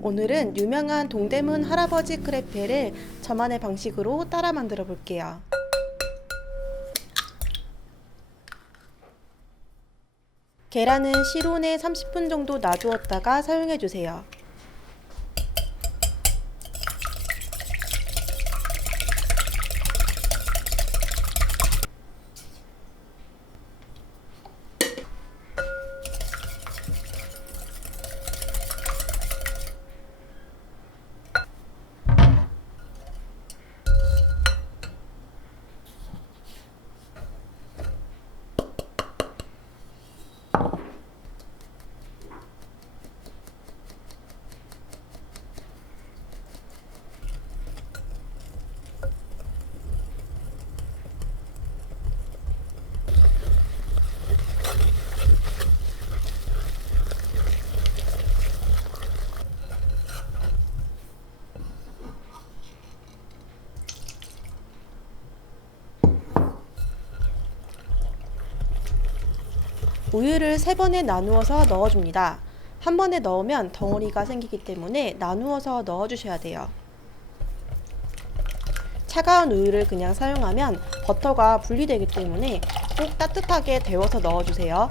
오늘은 유명한 동대문 할아버지 크레페를 저만의 방식으로 따라 만들어 볼게요. 계란은 실온에 30분 정도 놔두었다가 사용해 주세요. 우유를 3번에 나누어서 넣어줍니다. 한 번에 넣으면 덩어리가 생기기 때문에 나누어서 넣어주셔야 돼요. 차가운 우유를 그냥 사용하면 버터가 분리되기 때문에 꼭 따뜻하게 데워서 넣어주세요.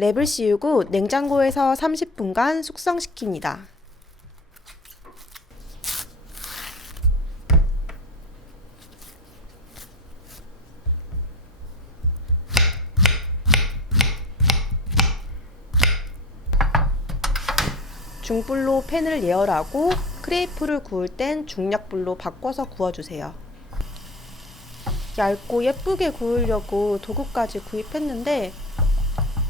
랩을 씌우고 냉장고에서 30분간 숙성시킵니다. 중불로 팬을 예열하고 크레이프를 구울 땐 중약불로 바꿔서 구워주세요. 얇고 예쁘게 구우려고 도구까지 구입했는데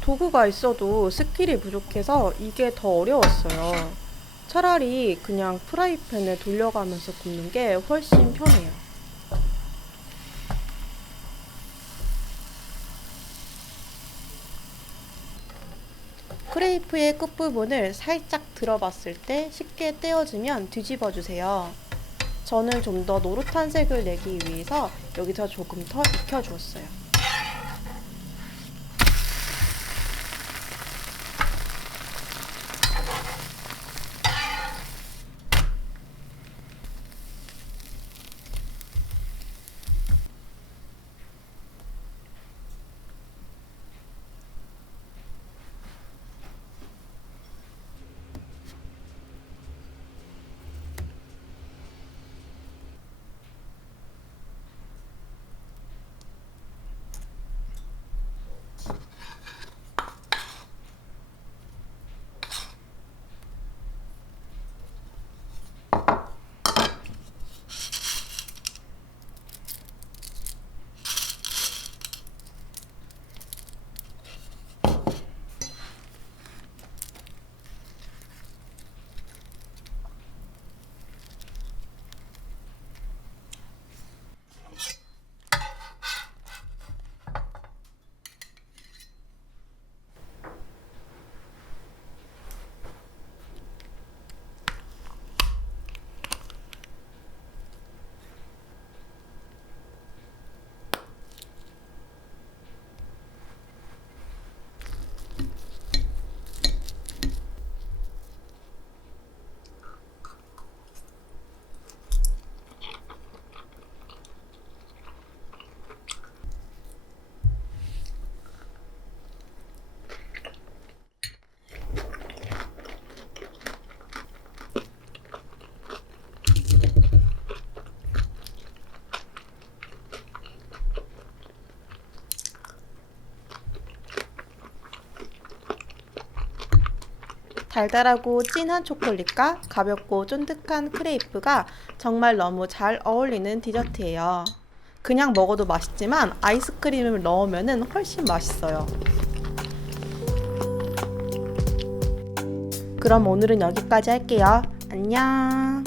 도구가 있어도 스킬이 부족해서 이게 더 어려웠어요. 차라리 그냥 프라이팬을 돌려가면서 굽는 게 훨씬 편해요. 크레이프의 끝부분을 살짝 들어봤을 때 쉽게 떼어지면 뒤집어 주세요. 저는 좀 더 노릇한 색을 내기 위해서 여기서 조금 더 익혀 주었어요. 달달하고 진한 초콜릿과 가볍고 쫀득한 크레이프가 정말 너무 잘 어울리는 디저트예요. 그냥 먹어도 맛있지만 아이스크림을 넣으면 훨씬 맛있어요. 그럼 오늘은 여기까지 할게요. 안녕.